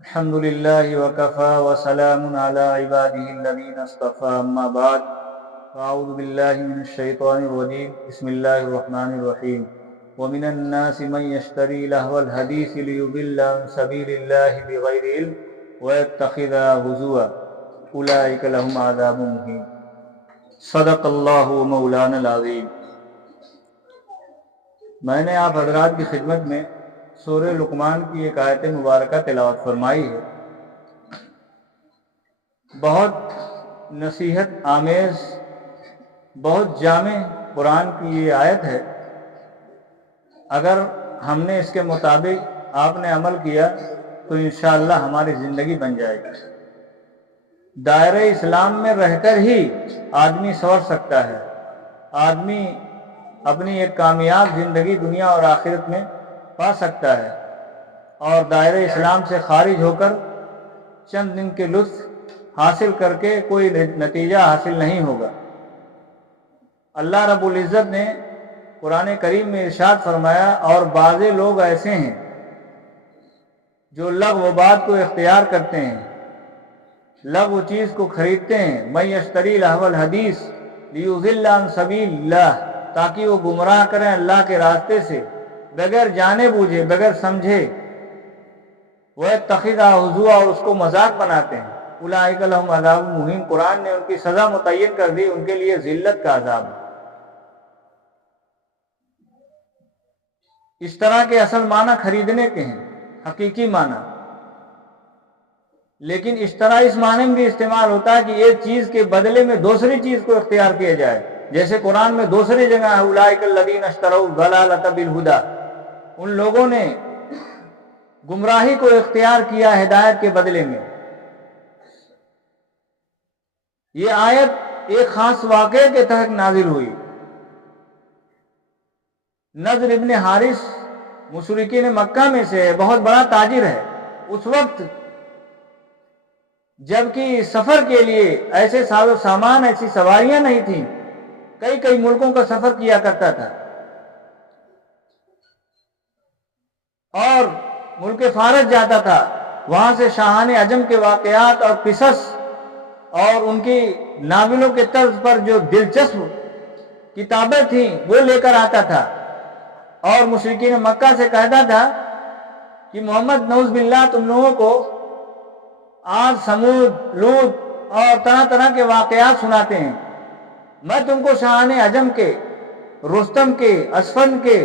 الحمد لله وكفى وسلام على عباده الذين اصطفى أما بعد فأعوذ بالله من الشيطان الرجيم بسم الله الرحمن الرحيم ومن الناس من يشتري لهو الحديث ليضل عن سبيل الله بغير علم ويتخذها هزوا أولئك لهم عذاب مهين صدق اللہ مولانا العظیم۔ میں نے آپ حضرات کی خدمت میں سورہ لقمان کی ایک آیت مبارکہ تلاوت فرمائی ہے۔ بہت نصیحت آمیز، بہت جامع قرآن کی یہ آیت ہے۔ اگر ہم نے اس کے مطابق آپ نے عمل کیا تو انشاءاللہ ہماری زندگی بن جائے گی۔ دائرہ اسلام میں رہ کر ہی آدمی سنور سکتا ہے، آدمی اپنی ایک کامیاب زندگی دنیا اور آخرت میں پا سکتا ہے، اور دائرہ اسلام سے خارج ہو کر چند دن کے لطف حاصل کر کے کوئی نتیجہ حاصل نہیں ہوگا۔ اللہ رب العزت نے قرآن کریم میں ارشاد فرمایا، اور بعض لوگ ایسے ہیں جو لغو بات کو اختیار کرتے ہیں، لغو چیز کو خریدتے ہیں، من یشتری لہو الحدیث لیضل عن سبیل اللہ، تاکہ وہ گمراہ کریں اللہ کے راستے سے بغیر جانے بوجھے، بغیر سمجھے، وَيَتَّخِذَهَا هُزُوًا، اور اس کو مذاق بناتے ہیں۔ اولئک لہم عذاب مہین، قرآن نے ان کی سزا متعین کر دی، ان کے لیے ذلت کا عذاب ہے۔ اس طرح کے اصل معنی خریدنے کے ہیں، حقیقی معنی، لیکن اس طرح اس معنی میں بھی استعمال ہوتا ہے کہ ایک چیز کے بدلے میں دوسری چیز کو اختیار کیا جائے، جیسے قرآن میں دوسری جگہ ہے اولئک الذین اشتروا الضلالۃ بالہدی، ان لوگوں نے گمراہی کو اختیار کیا ہدایت کے بدلے میں۔ یہ آیت ایک خاص واقعے کے تحت نازل ہوئی۔ نضر ابن حارث مشرکین مکہ میں سے ہے، بہت بڑا تاجر ہے۔ اس وقت جبکہ سفر کے لیے ایسے ساز و سامان، ایسی سواریاں نہیں تھیں، کئی ملکوں کا سفر کیا کرتا تھا، اور ملک فارس جاتا تھا، وہاں سے شاہان عجم کے واقعات اور قصص اور ان کی ناولوں کے طرز پر جو دلچسپ کتابیں تھیں وہ لے کر آتا تھا، اور مشرکین مکہ سے کہتا تھا کہ محمد نعوذ باللہ تم لوگوں کو آج سمود، لوط اور طرح طرح کے واقعات سناتے ہیں، میں تم کو شاہان عجم کے، رستم کے، اسفند کے،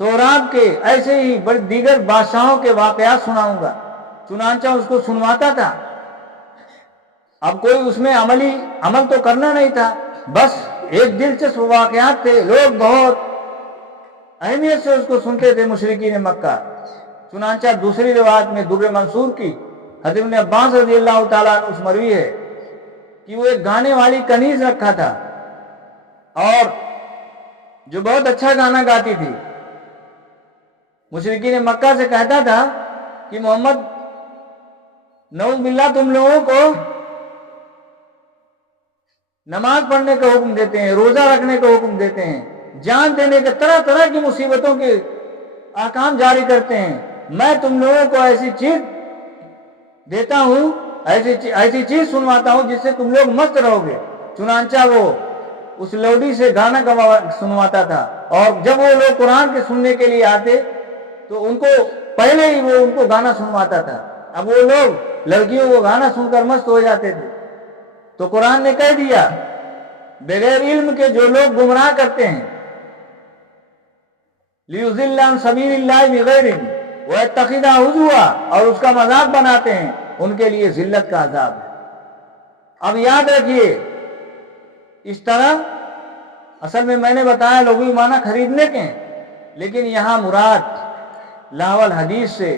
سوراب کے، ایسے ہی دیگر بادشاہوں کے واقعات سناؤں گا۔ چنانچہ اس کو سنواتا تھا۔ اب کوئی اس میں عمل تو کرنا نہیں تھا، بس ایک دلچسپ واقعات تھے، لوگ بہت اہمیت سے اس کو سنتے تھے مشرکین مکہ۔ چنانچہ دوسری روایت میں در منصور کی حضرت ابن عباس رضی اللہ تعالیٰ عنہ سے مروی ہے کہ وہ ایک گانے والی کنیز رکھا تھا، اور جو بہت اچھا گانا گاتی تھی۔ مشرکین مکہ سے کہتا تھا کہ محمد نعوذ باللہ تم لوگوں کو نماز پڑھنے کا حکم دیتے ہیں، روزہ رکھنے کا حکم دیتے ہیں، جان دینے کے طرح طرح کی مصیبتوں کے احکام جاری کرتے ہیں، میں تم لوگوں کو ایسی چیز دیتا ہوں، ایسی چیز سنواتا ہوں جس سے تم لوگ مست رہو گے۔ چنانچہ وہ اس لوڈی سے گانا سنواتا تھا، اور جب وہ لوگ قرآن کے سننے کے لیے آتے تو ان کو پہلے ہی وہ ان کو گانا سنواتا تھا۔ اب وہ لوگ لڑکیوں کو گانا سن کر مست ہو جاتے تھے۔ تو قرآن نے کہہ دیا بغیر علم کے جو لوگ گمراہ کرتے ہیں، لیضل عن سبیل اللہ بغیر علم ویتخذها ہزوا، اور اس کا مذاق بناتے ہیں، ان کے لیے ذلت کا عذاب ہے۔ اب یاد رکھیے، اس طرح اصل میں نے بتایا لغوی معنی خریدنے کے ہیں، لیکن یہاں مراد لہو الحدیث سے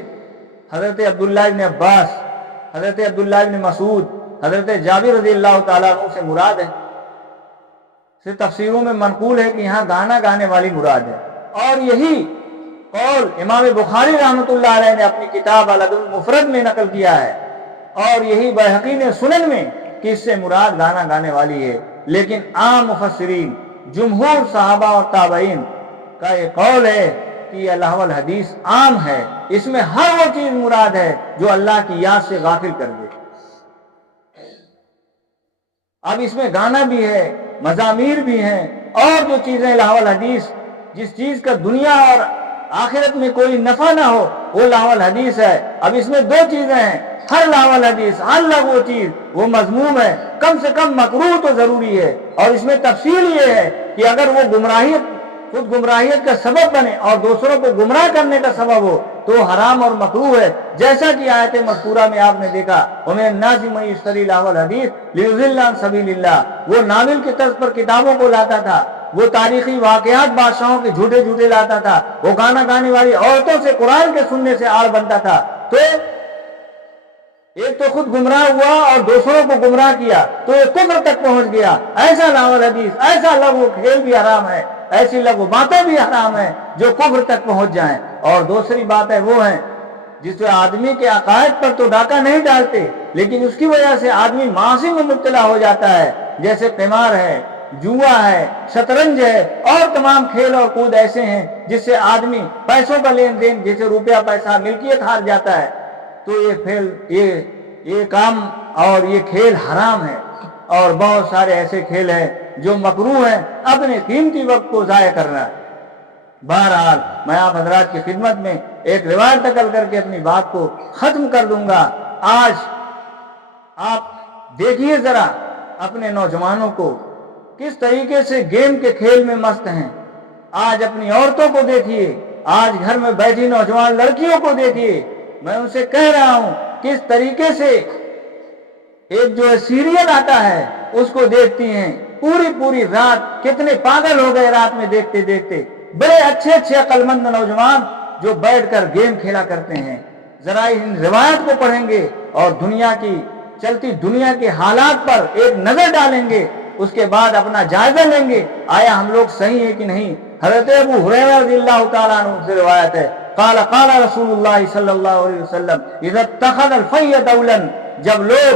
حضرت عبداللہ ابن عباس، حضرت عبداللہ ابن مسعود، حضرت جابر رضی اللہ تعالیٰ عنہ سے مراد ہے۔ سے تفسیروں میں منقول ہے کہ یہاں گانا گانے والی مراد ہے، اور یہی قول امام بخاری رحمۃ اللہ علیہ نے اپنی کتاب الادب المفرد میں نقل کیا ہے، اور یہی بیہقی نے سنن میں کہ اس سے مراد گانا گانے والی ہے۔ لیکن عام مفسرین، جمہور صحابہ اور تابعین کا یہ قول ہے کہ یہ لہو الحدیث عام ہے، اس میں ہر وہ چیز مراد ہے جو اللہ کی یاد سے غافل کر دے۔ اب اس میں گانا بھی ہے، مزامیر بھی ہیں، اور جو چیزیں لہو الحدیث، جس چیز کا دنیا اور آخرت میں کوئی نفع نہ ہو وہ لہو الحدیث ہے۔ اب اس میں دو چیزیں ہیں، ہر لہو الحدیث، ہر لغو چیز وہ مذموم ہے، کم سے کم مکروہ تو ضروری ہے۔ اور اس میں تفصیل یہ ہے کہ اگر وہ خود گمراہیت کا سبب بنے اور دوسروں کو گمراہ کرنے کا سبب ہو تو حرام اور مکروہ ہے، جیسا کہ آیت مذکورہ میں آپ نے دیکھا وَمِنَ النَّاسِ مَن يَشْتَرِي لَهْوَ الْحَدِيثِ لِيُضِلَّ عَن سَبِيلِ اللَّهِ، وہ ناول کی طرز پر کتابوں کو لاتا تھا، وہ تاریخی واقعات بادشاہوں کے جھوٹے لاتا تھا، وہ گانا گانے والی عورتوں سے قرآن کے سننے سے آڑ بنتا تھا، تو ایک تو خود گمراہ ہوا اور دوسروں کو گمراہ کیا تو یہ کفر تک پہنچ گیا۔ ایسا لہو الحدیث، ایسا لغو کھیل بھی حرام ہے، ایسی لغو باتیں بھی حرام ہیں جو کفر تک پہنچ جائیں۔ اور دوسری باتیں وہ ہیں جس سے آدمی کے عقائد پر تو ڈاکہ نہیں ڈالتے لیکن اس کی وجہ سے آدمی معاصی میں مبتلا ہو جاتا ہے، جیسے قمار ہے، جوا ہے، شطرنج ہے، اور تمام کھیل اور کود ایسے ہیں جس سے آدمی پیسوں کا لین دین، جیسے روپیہ پیسہ ملکیت ہار جاتا ہے، تو یہ کام اور یہ کھیل حرام ہے۔ اور بہت سارے ایسے کھیل ہیں جو مکروہ ہیں، اپنے قیمتی وقت کو ضائع کرنا ہے۔ بہرحال میں آپ حضرات کی خدمت میں ایک روایت نقل کر کے اپنی بات کو ختم کر دوں گا۔ آج آپ دیکھیے ذرا اپنے نوجوانوں کو کس طریقے سے گیم کے کھیل میں مست ہیں۔ آج اپنی عورتوں کو دیکھیے، آج گھر میں بیٹھی نوجوان لڑکیوں کو دیکھیے، میں ان سے کہہ رہا ہوں کس طریقے سے ایک جو سیریل آتا ہے اس کو دیکھتی ہیں پوری رات، کتنے پاگل ہو گئے رات میں دیکھتے دیکھتے۔ بڑے اچھے عقل مند نوجوان جو بیٹھ کر گیم کھیلا کرتے ہیں۔ ذرا ان روایت کو پڑھیں گے اور چلتی دنیا کے حالات پر ایک نظر ڈالیں گے، اس کے بعد اپنا جائزہ لیں گے آیا ہم لوگ صحیح ہے کہ نہیں۔ حضرت ابو ہریرہ رضی اللہ تعالیٰ عنہ سے روایت ہے، قال رسول اللہ صلی اللہ علیہ وسلم اذا اتخذ الفی دولا، جب لوگ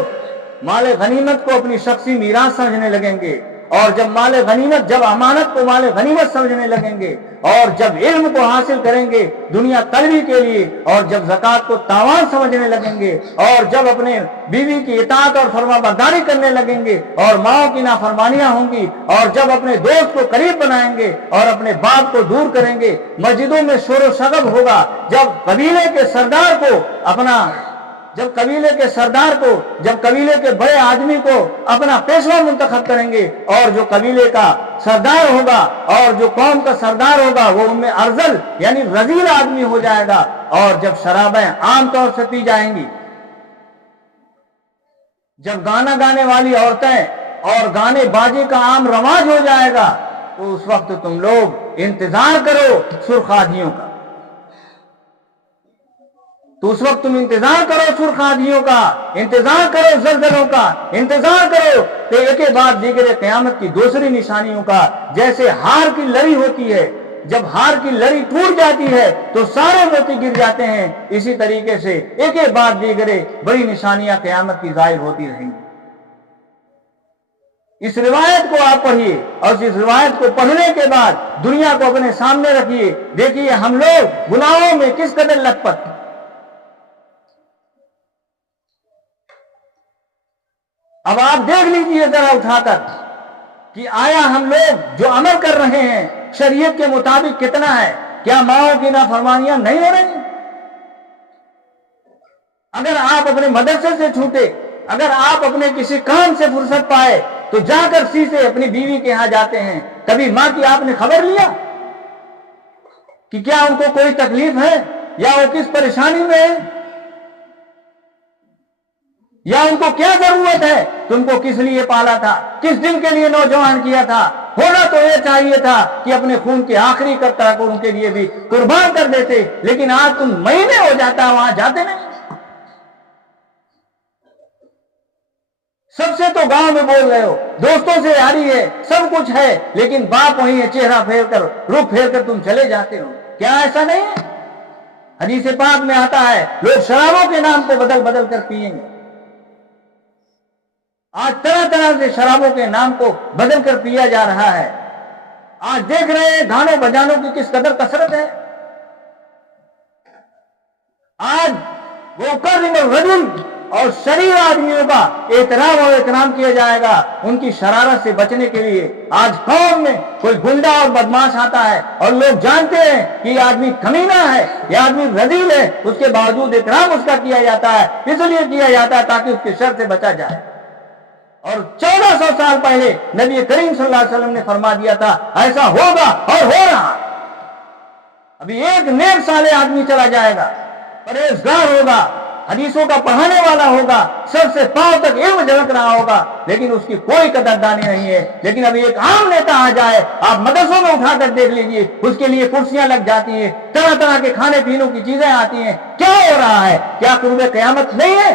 مال غنیمت کو اپنی شخصی میراث سمجھنے لگیں گے، اور جب امانت کو مال غنیمت سمجھنے لگیں گے، اور جب علم کو حاصل کریں گے دنیا طلبی کے لیے، اور جب زکوٰۃ کو تاوان سمجھنے لگیں گے، اور جب اپنے بیوی کی اطاعت اور فرما برداری کرنے لگیں گے اور ماؤں کی نافرمانیاں ہوں گی، اور جب اپنے دوست کو قریب بنائیں گے اور اپنے باپ کو دور کریں گے، مسجدوں میں شور و شغب ہوگا، جب قبیلے کے بڑے آدمی کو اپنا پیشوا منتخب کریں گے، اور جو قبیلے کا سردار ہوگا اور جو قوم کا سردار ہوگا وہ ان میں ارذل یعنی رذیل آدمی ہو جائے گا، اور جب شرابیں عام طور سے پی جائیں گی، جب گانا گانے والی عورتیں اور گانے بازی کا عام رواج ہو جائے گا، تو اس وقت تم لوگ انتظار کرو سرخ آندھیوں کا، تم انتظار کرو سرخ آندھیوں کا، انتظار کرو زلزلوں کا، انتظار کرو کہ ایک کے بعد دیگر قیامت کی دوسری نشانیوں کا۔ جیسے ہار کی لڑی ہوتی ہے، جب ہار کی لڑی ٹوٹ جاتی ہے تو سارے موتی گر جاتے ہیں، اسی طریقے سے ایک کے بعد دیگر بڑی نشانیاں قیامت کی ظاہر ہوتی رہیں گی۔ اس روایت کو آپ پڑھیے، اور اس روایت کو پڑھنے کے بعد دنیا کو اپنے سامنے رکھیے، دیکھیے ہم لوگ گناہوں میں کس قدر لت پت۔ اب آپ دیکھ لیجیے ذرا اٹھا کر کہ آیا ہم لوگ جو عمل کر رہے ہیں شریعت کے مطابق کتنا ہے؟ کیا ماؤں کی نافرمانیاں نہیں ہو رہی؟ اگر آپ اپنے مدرسے سے چھوٹے، اگر آپ اپنے کسی کام سے فرصت پائے تو جا کر سے اپنی بیوی کے ہاں جاتے ہیں، کبھی ماں کی آپ نے خبر لیا کہ کیا ان کو کوئی تکلیف ہے یا وہ کس پریشانی میں ہے، یا ان کو کیا ضرورت ہے؟ تم کو کس لیے پالا تھا، کس دن کے لیے نوجوان کیا تھا؟ ہونا تو یہ چاہیے تھا کہ اپنے خون کے آخری قطرہ کو ان کے لیے بھی قربان کر دیتے، لیکن آج تم مہینے ہو جاتا وہاں جاتے نہیں۔ سب سے تو گاؤں میں بول رہے ہو، دوستوں سے یاری ہے، سب کچھ ہے، لیکن باپ وہیں ہے، چہرہ پھیر کر رخ پھیر کر تم چلے جاتے ہو۔ کیا ایسا نہیں ہے؟ حدیث پاک میں آتا ہے لوگ شرابوں کے نام کو بدل بدل کر پیئیں گے۔ آج طرح طرح سے شرابوں کے نام کو بدل کر پیا جا رہا ہے۔ آج دیکھ رہے ہیں گانوں بجانوں کی کس قدر کثرت ہے۔ آج وہ کریم الرجل اور شریر آدمیوں کا احترام اور اکرام کیا جائے گا ان کی شرارت سے بچنے کے لیے۔ آج قوم میں کوئی گنڈا اور بدماش آتا ہے اور لوگ جانتے ہیں کہ یہ آدمی کمینہ ہے، یہ آدمی رذیل ہے، اس کے باوجود اکرام اس کا کیا جاتا ہے، اس لیے کیا جاتا ہے تاکہ اس کے شر سے بچا جائے۔ اور 1400 سال پہلے نبی کریم صلی اللہ علیہ وسلم نے فرما دیا تھا ایسا ہوگا اور ہو رہا۔ ابھی ایک نیک صالح آدمی چلا جائے گا، پرہیزگار ہوگا، حدیثوں کا پڑھانے والا ہوگا، سر سے پاؤں تک علم جھلک رہا ہوگا، لیکن اس کی کوئی قدردانی نہیں ہے۔ لیکن ابھی ایک عام نیتا آ جائے، آپ مدرسوں میں اٹھا کر دیکھ لیجئے، اس کے لیے کرسیاں لگ جاتی ہیں، طرح طرح کے کھانے پینوں کی چیزیں آتی ہیں۔ کیا ہو رہا ہے؟ کیا قرب قیامت نہیں ہے؟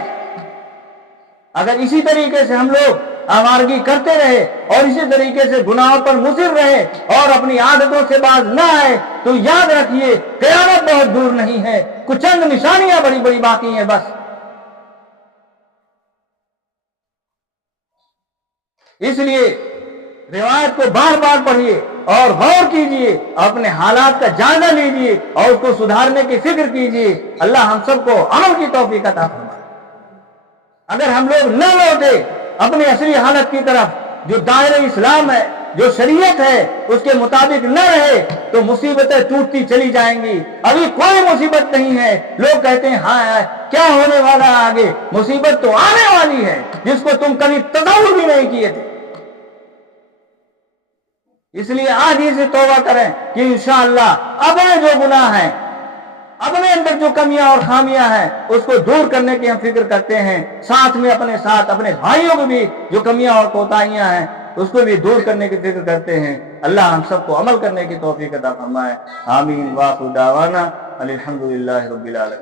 اگر اسی طریقے سے ہم لوگ آوارگی کرتے رہے اور اسی طریقے سے گناہوں پر مصر رہے اور اپنی عادتوں سے باز نہ آئے تو یاد رکھیے قیامت بہت دور نہیں ہے، کچھ چند نشانیاں بڑی بڑی باقی ہیں بس۔ اس لیے روایت کو بار بار پڑھیے اور غور کیجئے، اپنے حالات کا جائزہ لیجئے اور اس کو سدھارنے کی فکر کیجئے۔ اللہ ہم سب کو عمل کی توفیق عطا فرمائے۔ اگر ہم لوگ نہ لوٹے اپنی اصلی حالت کی طرف جو دائرہ اسلام ہے، جو شریعت ہے، اس کے مطابق نہ رہے تو مصیبتیں ٹوٹتی چلی جائیں گی۔ ابھی کوئی مصیبت نہیں ہے، لوگ کہتے ہیں ہاں کیا ہونے والا ہے آگے، مصیبت تو آنے والی ہے جس کو تم کبھی تصور بھی نہیں کیے تھے۔ اس لیے آج ہی سے توبہ کریں کہ انشاءاللہ اپنے جو گناہ ہیں، اپنے اندر جو کمیاں اور خامیاں ہیں اس کو دور کرنے کی ہم فکر کرتے ہیں، ساتھ میں اپنے ساتھ اپنے بھائیوں کو بھی جو کمیاں اور کوتاہیاں ہیں اس کو بھی دور کرنے کی فکر کرتے ہیں۔ اللہ ہم سب کو عمل کرنے کی توفیق عطا فرمائے۔ آمین۔ وآخر دعوانا الحمدللہ رب العالمین۔